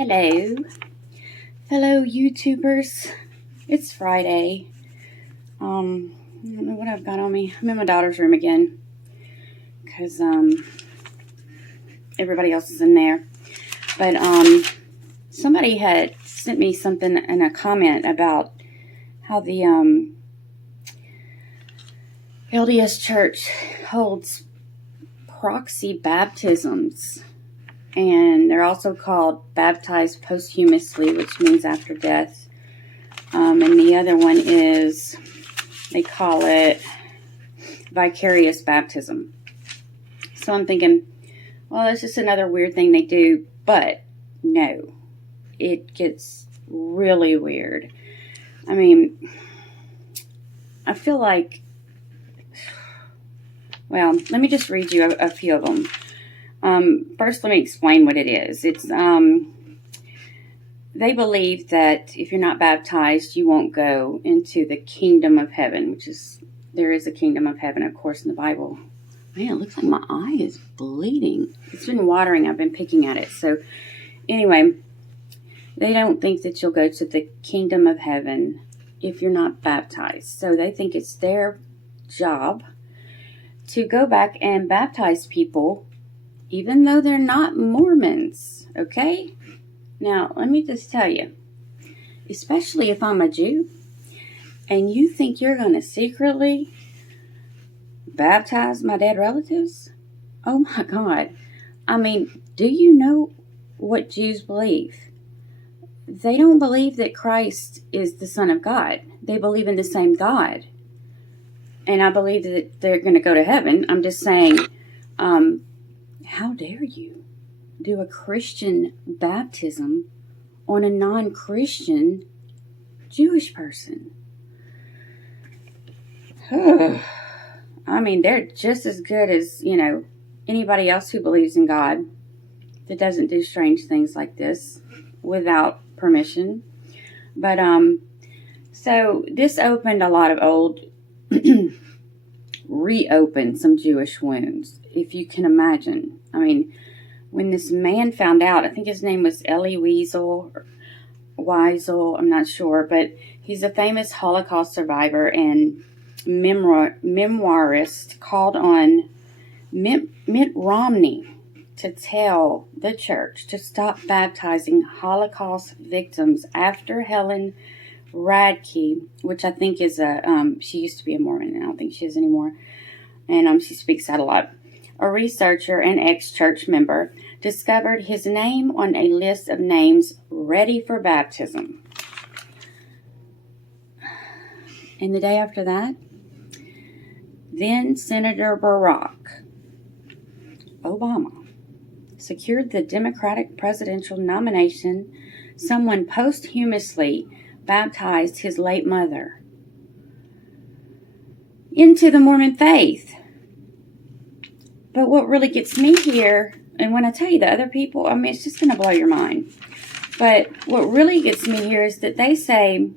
Hello, fellow YouTubers. It's Friday. I don't know what I've got on me. I'm in my daughter's room again because everybody else is in there. But somebody had sent me something in a comment about how the LDS Church holds proxy baptisms. And they're also called baptized posthumously, which means after death. And the other one is, they call it vicarious baptism. So I'm thinking, well, that's just another weird thing they do. But no, it gets really weird. I mean, I feel like, well, let me just read you a few of them. First, let me explain what it is. It's, they believe that if you're not baptized, you won't go into the kingdom of heaven, which is, there is a kingdom of heaven, of course, in the Bible. Man, it looks like my eye is bleeding. It's been watering. I've been picking at it. So, anyway, they don't think that you'll go to the kingdom of heaven if you're not baptized. So, they think it's their job to go back and baptize people even though they're not Mormons, okay? Now, let me just tell you, especially if I'm a Jew, and you think you're going to secretly baptize my dead relatives? Oh my God. I mean, do you know what Jews believe? They don't believe that Christ is the Son of God. They believe in the same God. And I believe that they're going to go to heaven. I'm just saying, how dare you do a Christian baptism on a non-Christian Jewish person? I mean, they're just as good as, you know, anybody else who believes in God that doesn't do strange things like this without permission. But, so this opened a lot of old, reopened some Jewish wounds, if you can imagine. I mean, when this man found out, I think his name was Weisel, I'm not sure, but he's a famous Holocaust survivor and memoirist, called on Mitt Romney to tell the church to stop baptizing Holocaust victims after Helen Radke, which I think is she used to be a Mormon, and I don't think she is anymore, and she speaks out a lot. A researcher and ex-church member discovered his name on a list of names ready for baptism. And the day after that, then Senator Barack Obama secured the Democratic presidential nomination. Someone posthumously baptized his late mother into the Mormon faith. But what really gets me here, and when I tell you the other people, I mean, it's just going to blow your mind. But what really gets me here is that they say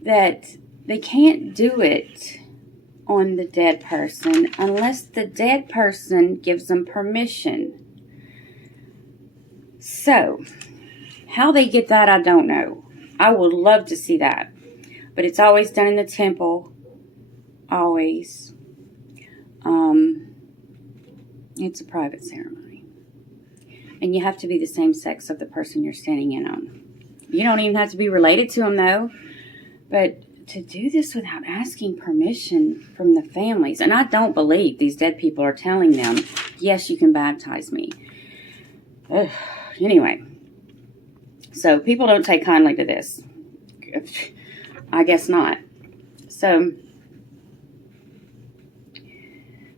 that they can't do it on the dead person unless the dead person gives them permission. So, how they get that, I don't know. I would love to see that. But it's always done in the temple. Always. It's a private ceremony. And you have to be the same sex of the person you're standing in on. You don't even have to be related to them, though. But to do this without asking permission from the families. And I don't believe these dead people are telling them, yes, you can baptize me. Ugh. Anyway. So people don't take kindly to this. I guess not. So,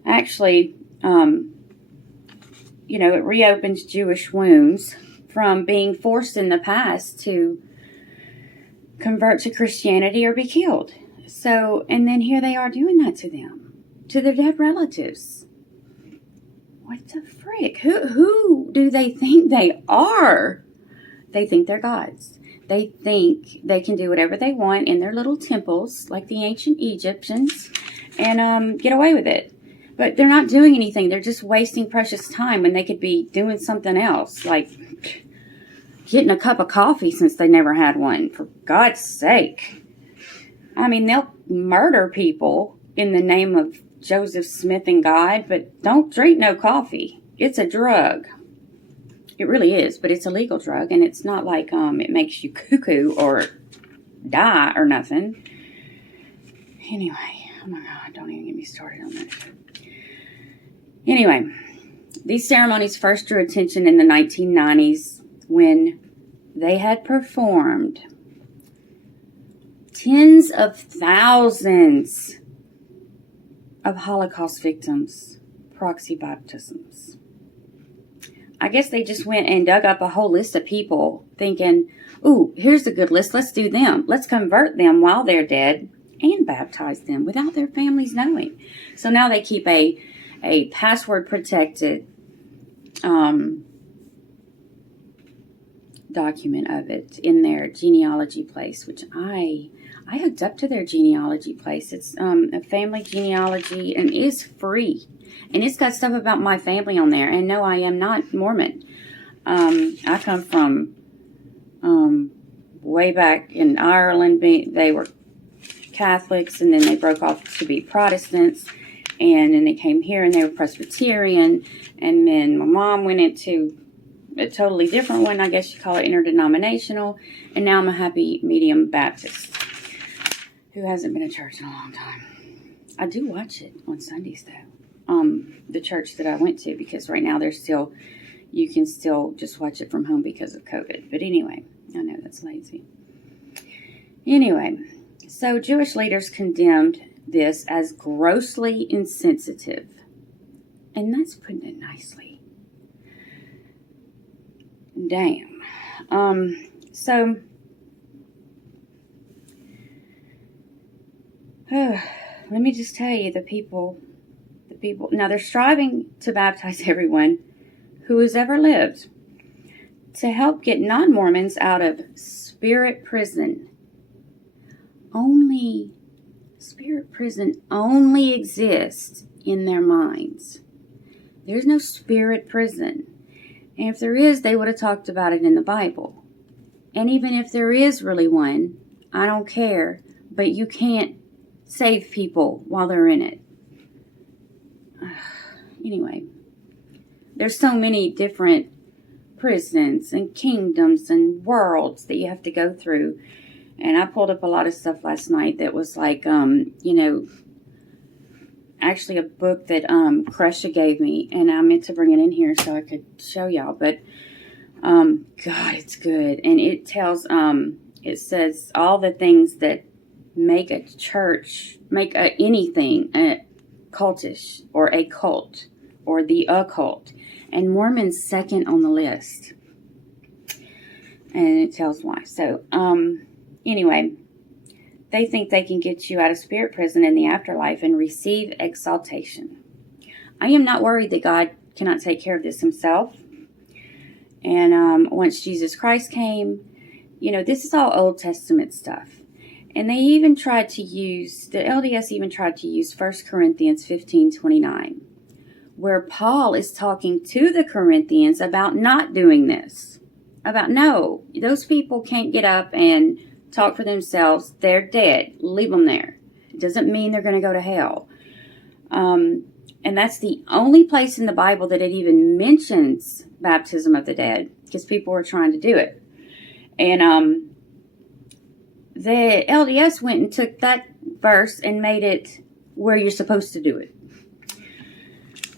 actually, you know, it reopens Jewish wounds from being forced in the past to convert to Christianity or be killed. So, and then here they are doing that to them, to their dead relatives. What the frick? Who do they think they are? They think they're gods. They think they can do whatever they want in their little temples, like the ancient Egyptians, and get away with it. But they're not doing anything. They're just wasting precious time when they could be doing something else. Like, getting a cup of coffee since they never had one, for God's sake. I mean, they'll murder people in the name of Joseph Smith and God, but don't drink no coffee. It's a drug. It really is, but it's a legal drug, and it's not like it makes you cuckoo or die or nothing. Anyway, oh my God, don't even get me started on that. Anyway, these ceremonies first drew attention in the 1990s when they had performed tens of thousands of Holocaust victims' proxy baptisms. I guess they just went and dug up a whole list of people thinking, ooh, here's a good list. Let's do them. Let's convert them while they're dead and baptize them without their families knowing. So now they keep a password protected document of it in their genealogy place, which I hooked up to their genealogy place. It's a family genealogy and is free. And it's got stuff about my family on there. And no, I am not Mormon. I come from way back in Ireland. They were Catholics, and then they broke off to be Protestants. And then they came here and they were Presbyterian. And then my mom went into a totally different one. I guess you call it interdenominational. And now I'm a happy medium Baptist who hasn't been to church in a long time. I do watch it on Sundays, though. The church that I went to, because right now you can still just watch it from home because of COVID. But anyway, I know that's lazy. Anyway, so Jewish leaders condemned this as grossly insensitive. And that's putting it nicely. Damn. So, let me just tell you, the people, now they're striving to baptize everyone who has ever lived to help get non-Mormons out of spirit prison. Spirit prison only exists in their minds. There's no spirit prison. And if there is, they would have talked about it in the Bible. And even if there is really one, I don't care, but you can't save people while they're in it. Anyway, there's so many different prisons and kingdoms and worlds that you have to go through. And I pulled up a lot of stuff last night that was like, actually a book that Kresha gave me. And I meant to bring it in here so I could show y'all. But, God, it's good. And it tells, it says all the things that make a church, make anything cultish or a cult or the occult. And Mormon's second on the list. And it tells why. So, anyway, they think they can get you out of spirit prison in the afterlife and receive exaltation. I am not worried that God cannot take care of this himself. And once Jesus Christ came, this is all Old Testament stuff. And they even tried to use, the LDS even tried to use 1 Corinthians 15:29, where Paul is talking to the Corinthians about not doing this. About, no, those people can't get up and talk for themselves. They're dead. Leave them there. It doesn't mean they're going to go to hell. And that's the only place in the Bible that it even mentions baptism of the dead, because people were trying to do it. And the LDS went and took that verse and made it where you're supposed to do it.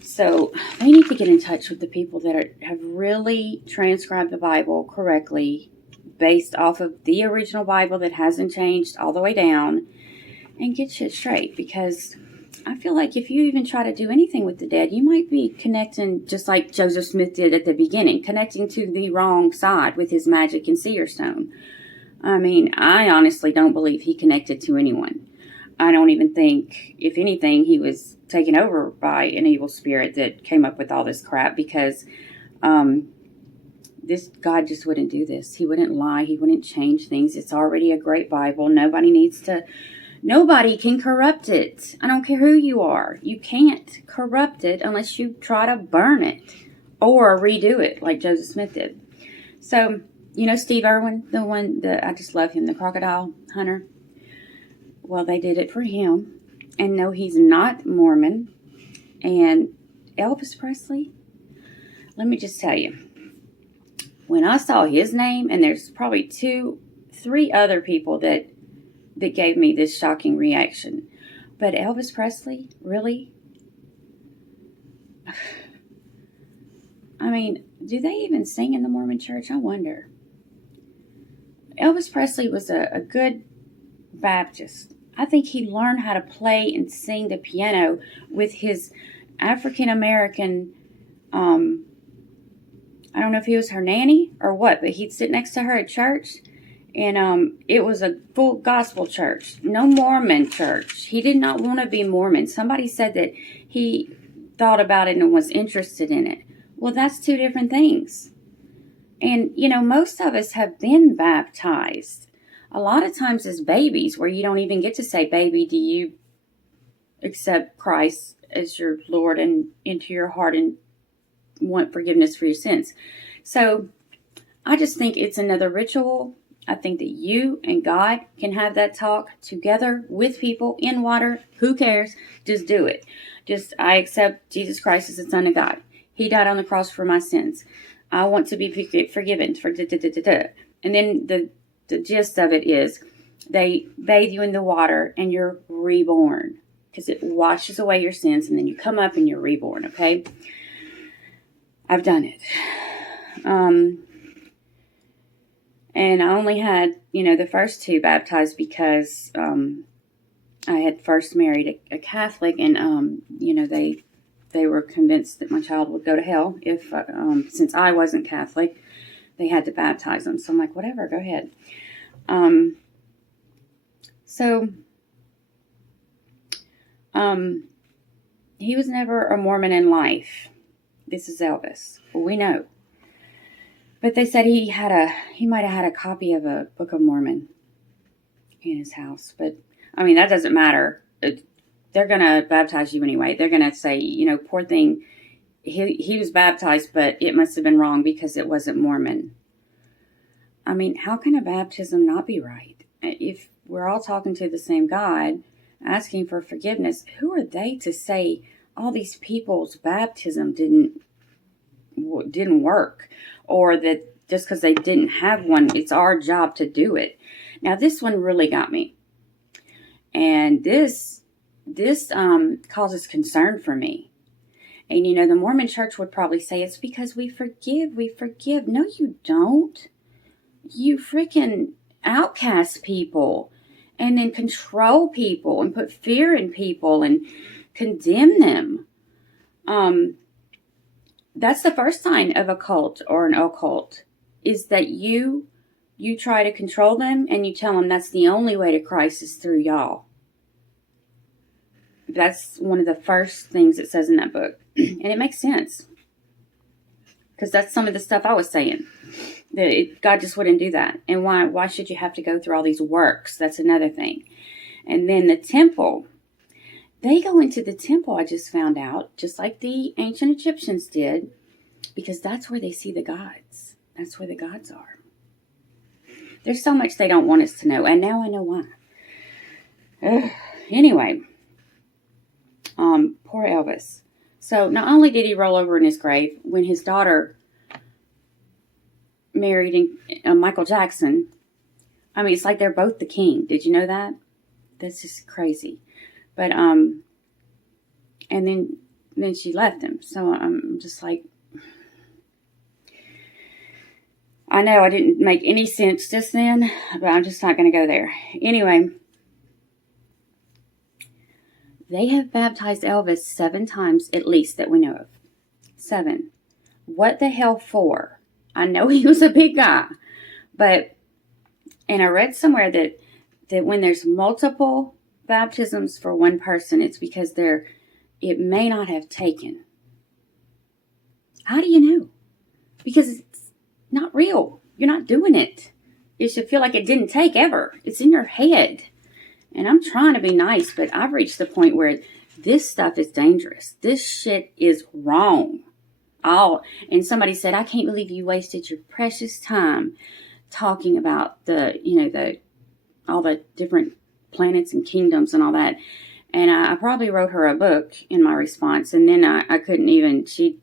So they need to get in touch with the people that have really transcribed the Bible correctly, based off of the original Bible that hasn't changed all the way down, and get shit straight. Because I feel like if you even try to do anything with the dead, you might be connecting, just like Joseph Smith did at the beginning, connecting to the wrong side with his magic and seer stone. I mean, I honestly don't believe he connected to anyone. I don't even think, if anything, he was taken over by an evil spirit that came up with all this crap, because this God just wouldn't do this. He wouldn't lie. He wouldn't change things. It's already a great Bible. Nobody can corrupt it. I don't care who you are. You can't corrupt it unless you try to burn it or redo it like Joseph Smith did. So You know Steve Irwin, the one that I just love him, the crocodile hunter? Well, they did it for him. And no, he's not Mormon. And Elvis Presley, let me just tell you, when I saw his name, and there's probably 3 other people that gave me this shocking reaction. But Elvis Presley, really? I mean, do they even sing in the Mormon church? I wonder. Elvis Presley was a good Baptist. I think he learned how to play and sing the piano with his African American, I don't know if he was her nanny or what, but he'd sit next to her at church. And it was a full gospel church. No Mormon church. He did not want to be Mormon. Somebody said that he thought about it and was interested in it. Well, that's 2 different things. And, you know, most of us have been baptized. A lot of times as babies, where you don't even get to say, baby, do you accept Christ as your Lord and into your heart and want forgiveness for your sins? So I just think it's another ritual. I think that you and God can have that talk together with people in water. Who cares? Just do it. I accept Jesus Christ as the Son of God. He died on the cross for my sins. I want to be forgiven for da-da-da-da-da. And then the gist of it is they bathe you in the water and you're reborn, because it washes away your sins, and then you come up and you're reborn, okay? I've done it. And I only had, the first 2 baptized because I had first married a Catholic, and, they were convinced that my child would go to hell if, since I wasn't Catholic, they had to baptize them. So I'm like, whatever, go ahead. He was never a Mormon in life. This is Elvis. Well, we know. But they said he might have had a copy of a Book of Mormon in his house. But, I mean, that doesn't matter. They're going to baptize you anyway. They're going to say, poor thing, he was baptized, but it must have been wrong because it wasn't Mormon. I mean, how can a baptism not be right? If we're all talking to the same God, asking for forgiveness, who are they to say all these people's baptism didn't work, or that just because they didn't have one, it's our job to do it? Now, this one really got me, and this causes concern for me. And the Mormon church would probably say it's because we forgive. No, you don't. You freaking outcast people and then control people and put fear in people and condemn them. That's the first sign of a cult or an occult, is that you try to control them and you tell them that's the only way to Christ is through y'all. That's one of the first things it says in that book. And it makes sense, because that's some of the stuff I was saying. God just wouldn't do that. And why should you have to go through all these works? That's another thing. And then the temple. They go into the temple, I just found out, just like the ancient Egyptians did, because that's where they see the gods. That's where the gods are. There's so much they don't want us to know, and now I know why. Anyway, poor Elvis. So not only did he roll over in his grave, when his daughter married Michael Jackson, I mean, it's like they're both the king. Did you know that? That's just crazy. But, and then she left him. So I'm just like, I know I didn't make any sense just then, but I'm just not going to go there. Anyway, they have baptized Elvis 7 times at least that we know of. 7. What the hell for? I know he was a big guy, but, and I read somewhere that when there's multiple baptisms for one person, it's because it may not have taken. How do you know? Because it's not real. You're not doing it. You should feel like it didn't take ever. It's in your head. And I'm trying to be nice, but I've reached the point where this stuff is dangerous. This shit is wrong. And somebody said, I can't believe you wasted your precious time talking about all the different planets and kingdoms and all that. And I probably wrote her a book in my response. And then I couldn't even, she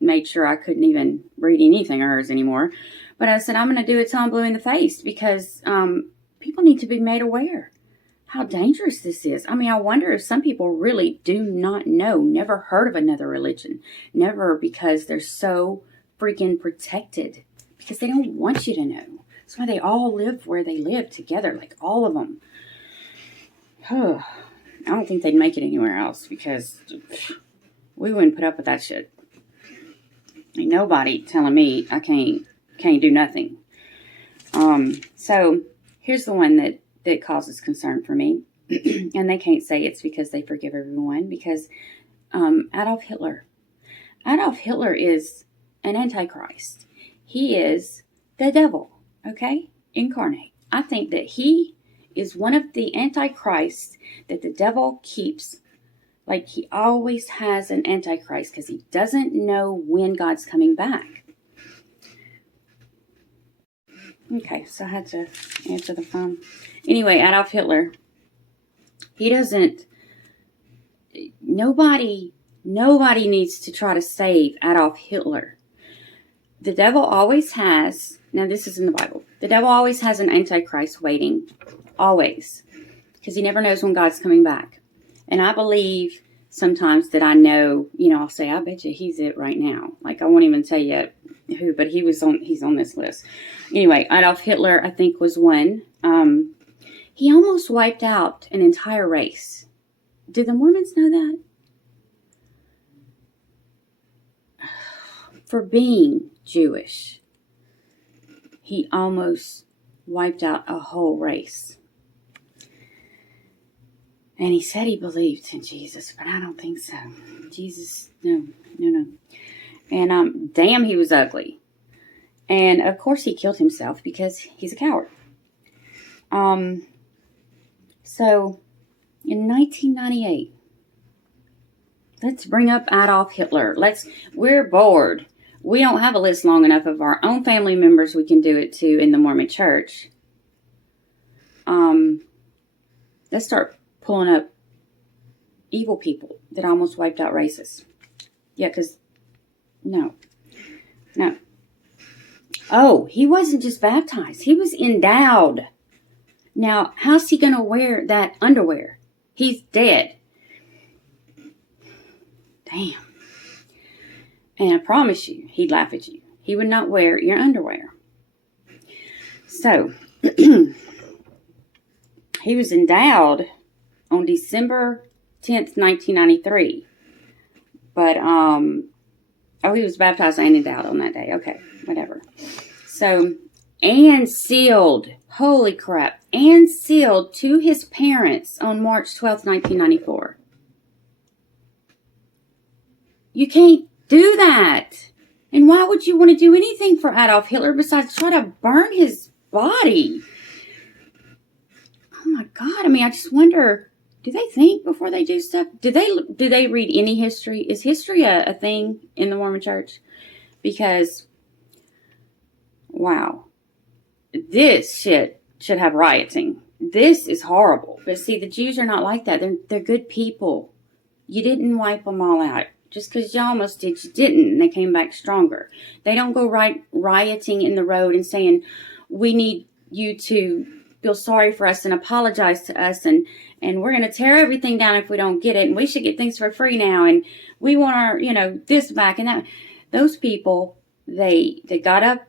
made sure I couldn't even read anything of hers anymore. But I said, I'm going to do it till I'm blue in the face, because people need to be made aware how dangerous this is. I mean, I wonder if some people really do not know, never heard of another religion. Never, because they're so freaking protected. Because they don't want you to know. That's why they all live where they live together, like all of them. I don't think they'd make it anywhere else, because we wouldn't put up with that shit. Ain't nobody telling me I can't do nothing. So here's the one that causes concern for me. And they can't say it's because they forgive everyone, because Adolf Hitler. Adolf Hitler is an antichrist. He is the devil, okay? Incarnate. I think that he is one of the antichrists that the devil keeps. Like, he always has an antichrist, because he doesn't know when God's coming back. Okay, so I had to answer the phone. Anyway, Adolf Hitler. He doesn't... Nobody needs to try to save Adolf Hitler. The devil always has... Now, this is in the Bible. The devil always has an antichrist waiting. Always. Because he never knows when God's coming back. And I believe sometimes that I know, I'll say, I bet you he's it right now. Like, I won't even tell you who, but he's on this list. Anyway, Adolf Hitler, I think, was one. He almost wiped out an entire race. Did the Mormons know that? For being Jewish, he almost wiped out a whole race. And he said he believed in Jesus, but I don't think so. Jesus, no. And damn, he was ugly. And of course he killed himself because he's a coward. So in 1998, let's bring up Adolf Hitler. We're bored. We don't have a list long enough of our own family members we can do it to in the Mormon Church. Let's start pulling up evil people that almost wiped out races. Yeah, because, no. Oh, he wasn't just baptized. He was endowed. Now, how's he going to wear that underwear? He's dead. Damn. And I promise you, he'd laugh at you. He would not wear your underwear. So, he was endowed on December 10th, 1993. But, he was baptized and endowed on that day. Okay, whatever. So, and sealed, holy crap, and sealed to his parents on March 12th, 1994. You can't do that. And why would you want to do anything for Adolf Hitler besides try to burn his body? Oh my God. I mean, I just wonder, do they think before they do stuff? Do they read any history? Is history a thing in the Mormon Church? Because, wow, this shit should have rioting. This is horrible. But see, the Jews are not like that. They're good people. You didn't wipe them all out. Just because you almost did, you didn't. And they came back stronger. They don't go rioting in the road and saying, we need you to feel sorry for us and apologize to us. And we're going to tear everything down if we don't get it. And we should get things for free now. And we want our, this back and that. Those people, they got up,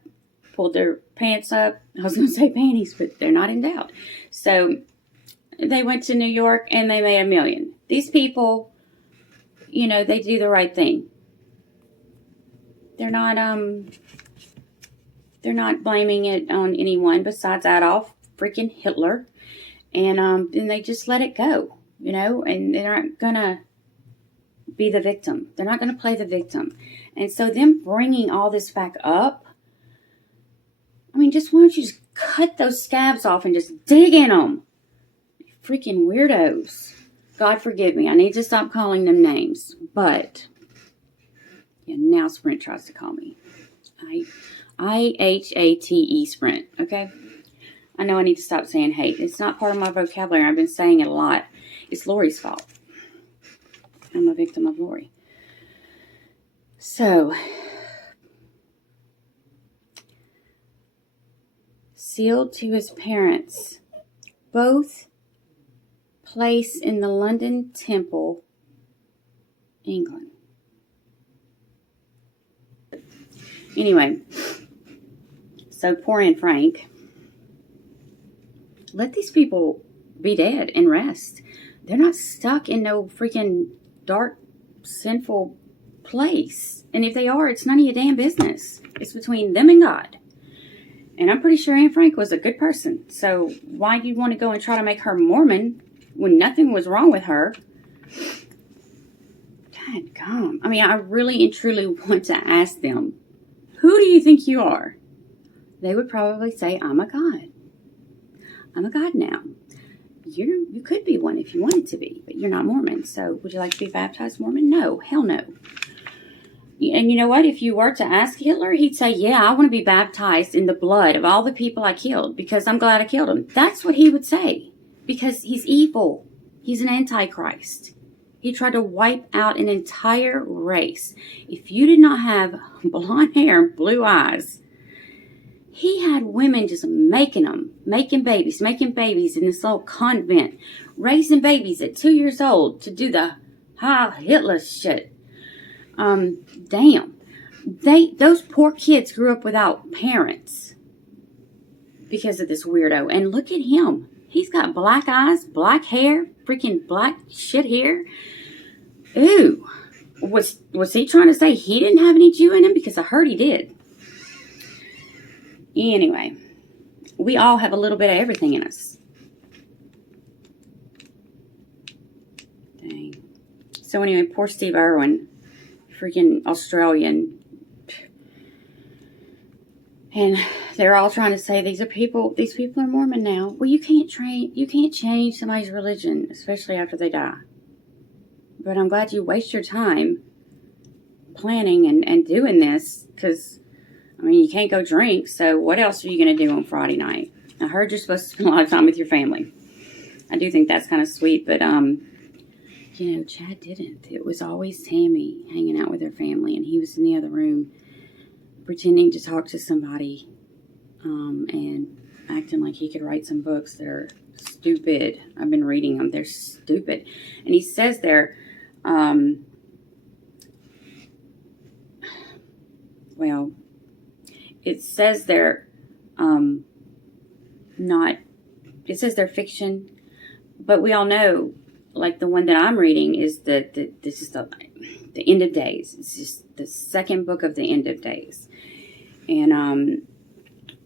pulled their pants up. I was going to say panties, but they're not endowed. So they went to New York and they made $1 million. These people, they do the right thing. They're not blaming it on anyone besides Adolf freaking Hitler. And they just let it go, and they're not going to be the victim. They're not going to play the victim. And so them bringing all this back up, I mean, just why don't you just cut those scabs off and just dig in them? Freaking weirdos. God forgive me. I need to stop calling them names. But Yeah, now Sprint tries to call me. IHATE Sprint, okay? I know I need to stop saying hate. It's not part of my vocabulary. I've been saying it a lot. It's Lori's fault. I'm a victim of Lori. So, sealed to his parents, both place in the London Temple, England. Anyway, so poor Anne Frank. Let these people be dead and rest. They're not stuck in no freaking dark, sinful place. And if they are, it's none of your damn business. It's between them and God. And I'm pretty sure Anne Frank was a good person. So why do you want to go and try to make her Mormon when nothing was wrong with her? God, gum. I mean, I really and truly want to ask them, who do you think you are? They would probably say, I'm a God. I'm a God now. You could be one if you wanted to be, but you're not Mormon. So would you like to be baptized Mormon? No, hell no. And you know what? If you were to ask Hitler, he'd say, yeah, I want to be baptized in the blood of all the people I killed because I'm glad I killed them. That's what he would say because he's evil. He's an antichrist. He tried to wipe out an entire race. If you did not have blonde hair and blue eyes, he had women just making babies in this little convent, raising babies at 2 years old to do the Hitler shit. Damn. Those poor kids grew up without parents because of this weirdo. And look at him. He's got black eyes, black hair, freaking black shit hair. Ooh. Was he trying to say he didn't have any Jew in him? Because I heard he did. Anyway, we all have a little bit of everything in us. Dang. So anyway, poor Steve Irwin, freaking Australian. And they're all trying to say these people are Mormon now. Well, you can't change somebody's religion, especially after they die. But I'm glad you waste your time planning and doing this, because I mean, you can't go drink, so what else are you going to do on Friday night? I heard you're supposed to spend a lot of time with your family. I do think that's kind of sweet, but, you know, Chad didn't. It was always Tammy hanging out with her family, and he was in the other room pretending to talk to somebody and acting like he could write some books that are stupid. I've been reading them. They're stupid. And he says there, well, it says they're it says they're fiction, but we all know, like the one that I'm reading is that this is the end of days. It's just the second book of the end of days. And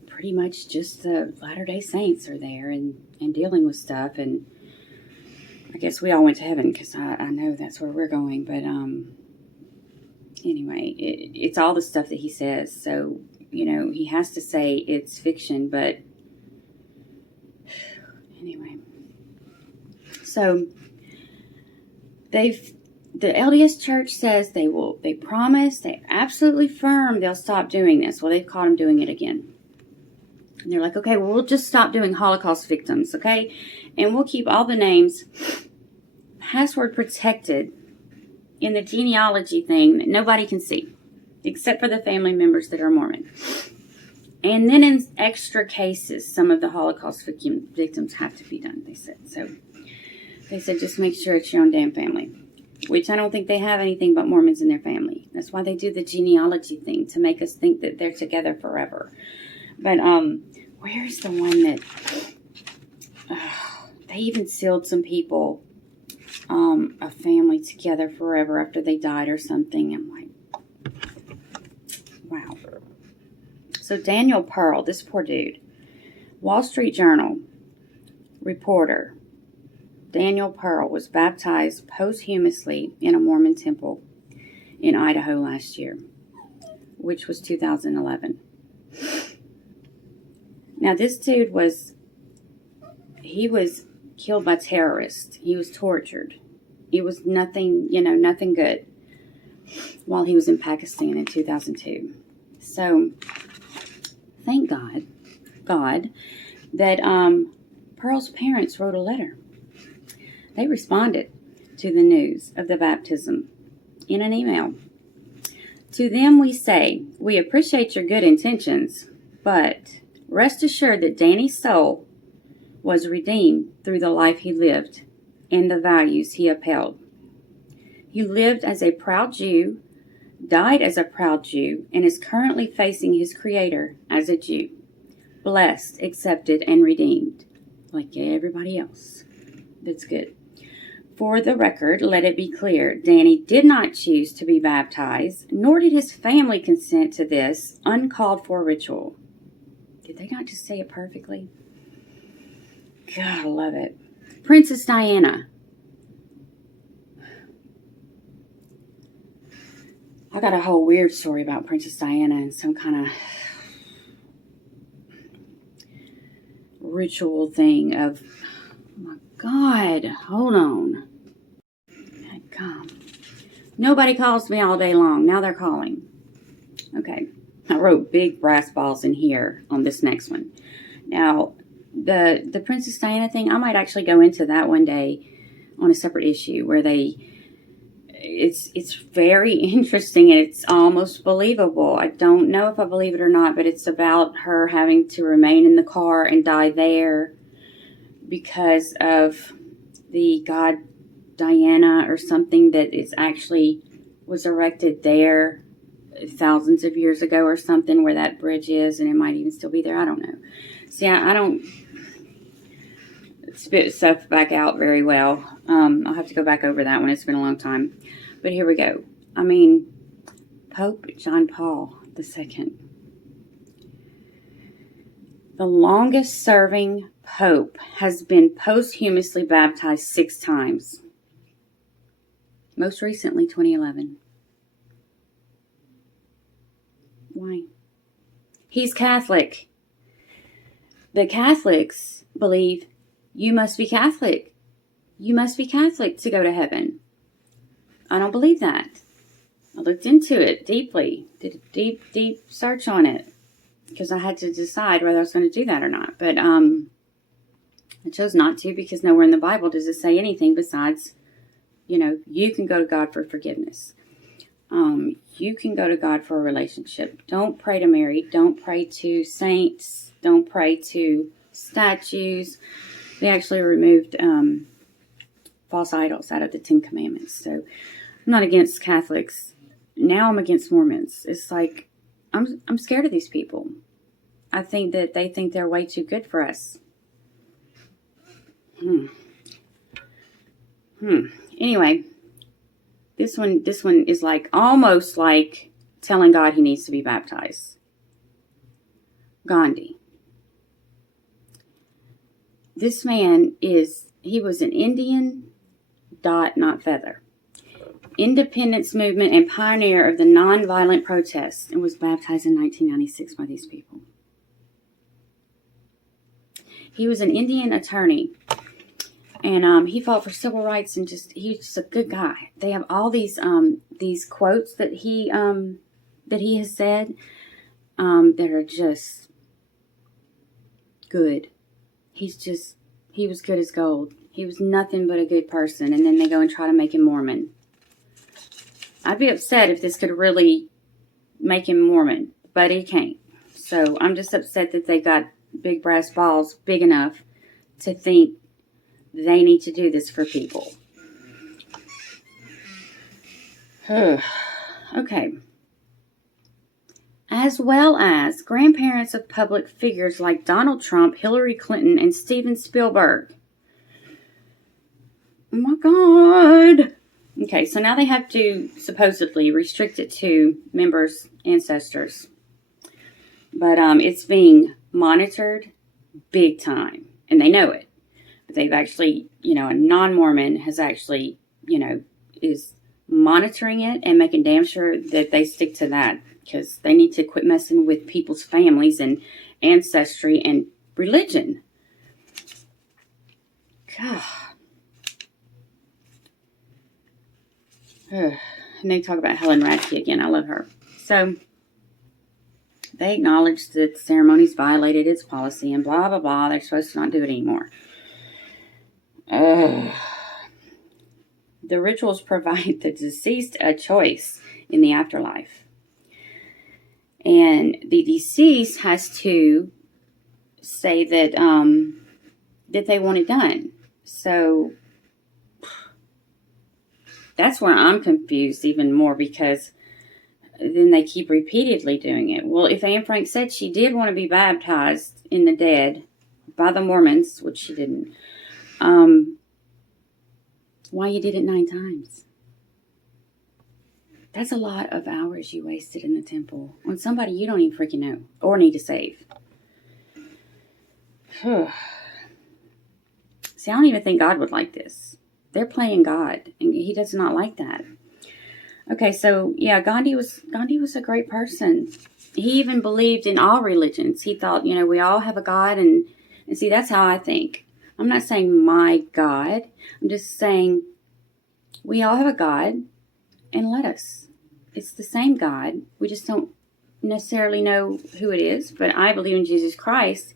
pretty much just the Latter-day Saints are there and dealing with stuff. And I guess we all went to heaven because I know that's where we're going. But anyway, it's all the stuff that he says. So, you know, he has to say it's fiction, but anyway. So the LDS Church says they promise, they're absolutely firm they'll stop doing this. Well, they've caught them doing it again. And they're like, okay, well, we'll just stop doing Holocaust victims, okay? And we'll keep all the names password protected in the genealogy thing that nobody can see, except for the family members that are Mormon. And then in extra cases, some of the Holocaust victims have to be done, they said. So they said, just make sure it's your own damn family. Which I don't think they have anything but Mormons in their family. That's why they do the genealogy thing, to make us think that they're together forever. But where's the one that they even sealed some people, a family together forever after they died or something? I'm like, wow. So Daniel Pearl, this poor dude, Wall Street Journal reporter, Daniel Pearl was baptized posthumously in a Mormon temple in Idaho last year, which was 2011. Now, this dude he was killed by terrorists. He was tortured. It was nothing, nothing good. while he was in Pakistan in 2002. So, thank God that Pearl's parents wrote a letter. They responded to the news of the baptism in an email. To them we say, we appreciate your good intentions, but rest assured that Danny's soul was redeemed through the life he lived and the values he upheld. He lived as a proud Jew, died as a proud Jew, and is currently facing his Creator as a Jew, blessed, accepted, and redeemed, like everybody else. That's good. For the record, let it be clear, Danny did not choose to be baptized, nor did his family consent to this uncalled for ritual. Did they not just say it perfectly? God, I love it. Princess Diana. I got a whole weird story about Princess Diana and some kind of ritual thing of, oh my God, hold on. God. Nobody calls me all day long. Now they're calling. Okay. I wrote big brass balls in here on this next one. Now, the Princess Diana thing, I might actually go into that one day on a separate issue where it's very interesting and it's almost believable. I don't know if I believe it or not, but it's about her having to remain in the car and die there because of the god Diana or something that is actually was erected there thousands of years ago or something where that bridge is, and it might even still be there. I don't know. See, I don't spit stuff back out very well. I'll have to go back over that one. It's been a long time. But here we go. I mean, Pope John Paul II, the longest serving pope, has been posthumously baptized 6 times. Most recently, 2011. Why? He's Catholic. The Catholics believe you must be Catholic. You must be Catholic to go to heaven. I don't believe that. I looked into it deeply. Did a deep search on it. Because I had to decide whether I was going to do that or not. But I chose not to because nowhere in the Bible does it say anything besides, you can go to God for forgiveness. You can go to God for a relationship. Don't pray to Mary. Don't pray to saints. Don't pray to statues. They actually removed false idols out of the 10 Commandments. So I'm not against Catholics. Now I'm against Mormons. It's like, I'm scared of these people. I think that they think they're way too good for us. Anyway, this one is like almost like telling God he needs to be baptized. Gandhi. This man he was an Indian, dot, not feather, independence movement and pioneer of the nonviolent protests, and was baptized in 1996 by these people. He was an Indian attorney, and he fought for civil rights, and he's just a good guy. They have all these quotes that he has said that are just good. He was good as gold. He was nothing but a good person, and then they go and try to make him Mormon. I'd be upset if this could really make him Mormon, but he can't. So I'm just upset that they got big brass balls big enough to think they need to do this for people. Okay. As well as grandparents of public figures like Donald Trump, Hillary Clinton, and Steven Spielberg. Oh my God. Okay, so now they have to supposedly restrict it to members' ancestors. But it's being monitored big time. And they know it. But they've actually, a non-Mormon has actually, is monitoring it and making damn sure that they stick to that. Because they need to quit messing with people's families and ancestry and religion. God. And they talk about Helen Radke again. I love her. So they acknowledge that the ceremonies violated its policy and blah, blah, blah. They're supposed to not do it anymore. The rituals provide the deceased a choice in the afterlife. And the deceased has to say that that they want it done. So that's where I'm confused even more, because then they keep repeatedly doing it. Well, if Anne Frank said she did want to be baptized in the dead by the Mormons, which she didn't, why you did it 9 times? That's a lot of hours you wasted in the temple on somebody you don't even freaking know or need to save. See, I don't even think God would like this. They're playing God, and He does not like that. Okay, so yeah, Gandhi was a great person. He even believed in all religions. He thought, we all have a God, and see, that's how I think. I'm not saying my God. I'm just saying we all have a God, and let us. It's the same God. We just don't necessarily know who it is, but I believe in Jesus Christ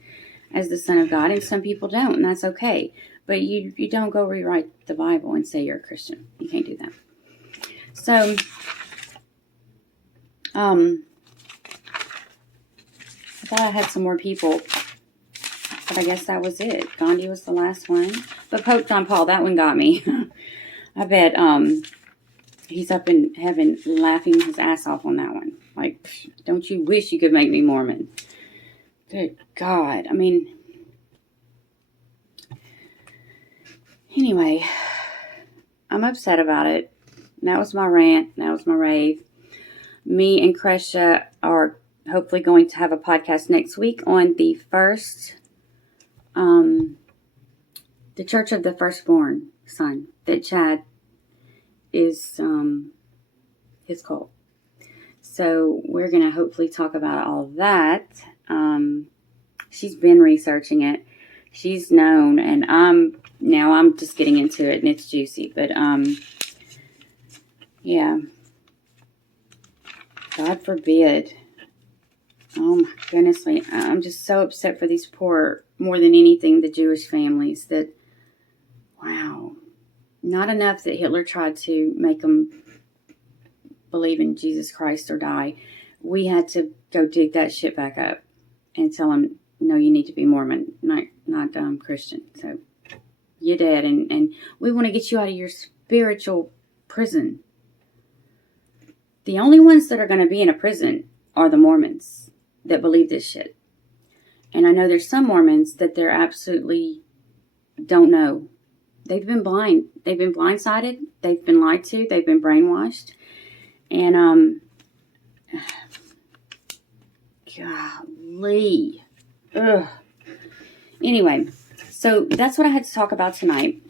as the Son of God, and some people don't, and that's okay. But you don't go rewrite the Bible and say you're a Christian. You can't do that. So, I thought I had some more people, but I guess that was it. Gandhi was the last one. But Pope John Paul, that one got me. I bet he's up in heaven laughing his ass off on that one. Like, don't you wish you could make me Mormon? Good God. I mean, anyway, I'm upset about it. That was my rant. That was my rave. Me and Kresha are hopefully going to have a podcast next week on the first, the Church of the Firstborn Son, that Chad is his cult. So we're going to hopefully talk about all that. She's been researching it. She's known, and I'm just getting into it, and it's juicy. But yeah. God forbid. Oh my goodness, I'm just so upset for these poor, more than anything, the Jewish families. That, wow. Not enough that Hitler tried to make them believe in Jesus Christ or die. We had to go dig that shit back up and tell them, no, you need to be Mormon, not Christian. So you're dead, and we want to get you out of your spiritual prison. The only ones that are going to be in a prison are the Mormons that believe this shit. And I know there's some Mormons that they're absolutely don't know. They've been blind. They've been blindsided. They've been lied to. They've been brainwashed. And, golly. Ugh. Anyway, so that's what I had to talk about tonight.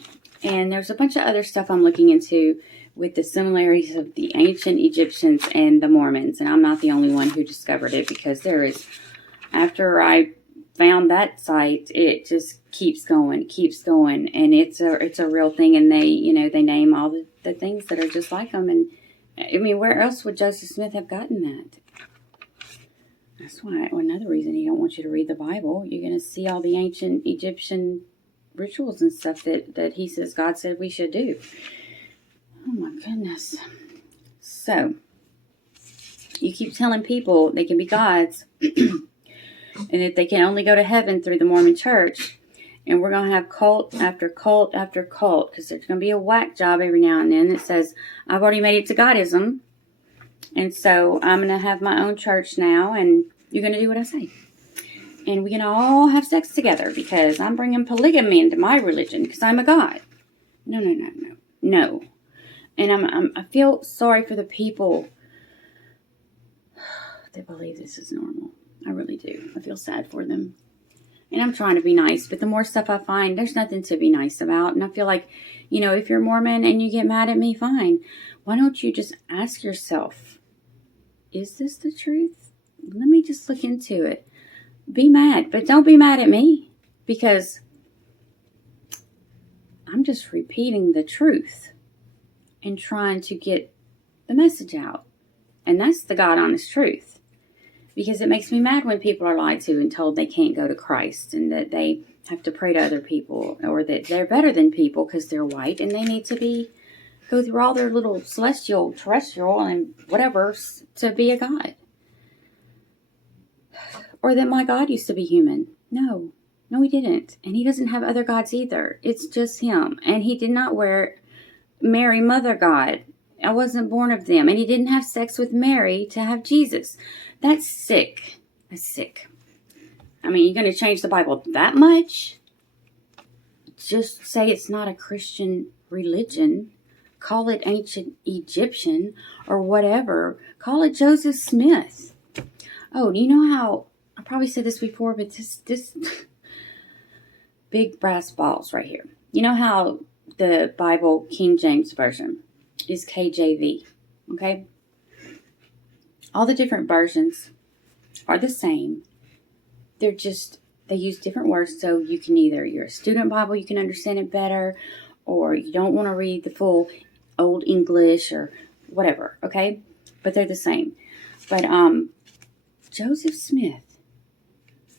And there's a bunch of other stuff I'm looking into with the similarities of the ancient Egyptians and the Mormons. And I'm not the only one who discovered it, because there is, after I found that site, it just keeps going. And it's a real thing. And they name all the things that are just like them. And I mean, where else would Joseph Smith have gotten that? That's why, another reason he don't want you to read the Bible. You're going to see all the ancient Egyptian rituals and stuff that he says God said we should do. Oh my goodness. So, you keep telling people they can be gods and that they can only go to heaven through the Mormon church. And we're going to have cult after cult after cult, because there's going to be a whack job every now and then that says, I've already made it to Godism. And so I'm going to have my own church now, and you're going to do what I say. And we're going to all have sex together because I'm bringing polygamy into my religion because I'm a god. No. And I feel sorry for the people that believe this is normal. I really do. I feel sad for them. And I'm trying to be nice, but the more stuff I find, there's nothing to be nice about. And I feel like, if you're Mormon and you get mad at me, fine. Why don't you just ask yourself, is this the truth? Let me just look into it. Be mad, but don't be mad at me, because I'm just repeating the truth and trying to get the message out. And that's the God honest truth. Because it makes me mad when people are lied to and told they can't go to Christ and that they have to pray to other people, or that they're better than people because they're white and they need to go through all their little celestial, terrestrial, and whatever to be a God. Or that my God used to be human. No, he didn't. And he doesn't have other gods either. It's just him. And he did not wear Mary, mother God. I wasn't born of them. And he didn't have sex with Mary to have Jesus. That's sick. That's sick. I mean, you're going to change the Bible that much? Just say it's not a Christian religion. Call it ancient Egyptian or whatever. Call it Joseph Smith. Oh, do you know how, I probably said this before, but this big brass balls right here. You know how the Bible King James Version is KJV, okay? All the different versions are the same. They're just, they use different words, so you can either, you're a student Bible, you can understand it better, or you don't want to read the full Old English or whatever, okay? But they're the same. But Joseph Smith,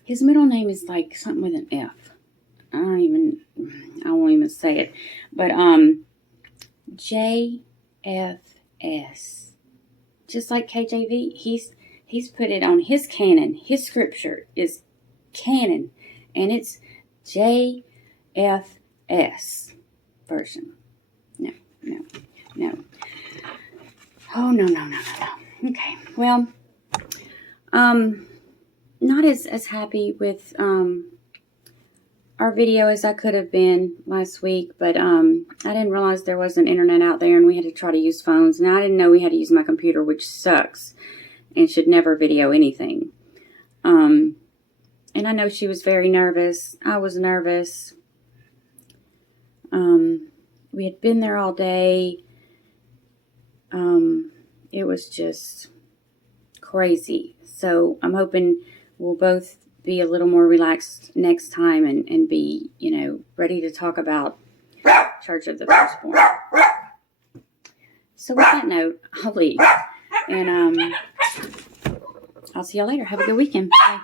his middle name is like something with an F. I won't even say it. But JFS, just like KJV, he's put it on his canon. His scripture is canon, and it's JFS version. No. Oh, no. Okay, well, not as happy with our video as I could have been last week, but I didn't realize there was an internet out there and we had to try to use phones. Now, I didn't know we had to use my computer, which sucks and should never video anything. And I know she was very nervous. I was nervous. We had been there all day. It was just crazy. So I'm hoping we'll both be a little more relaxed next time and be, ready to talk about Church of the Firstborn. So with that note, I'll leave. And I'll see y'all later. Have a good weekend. Bye.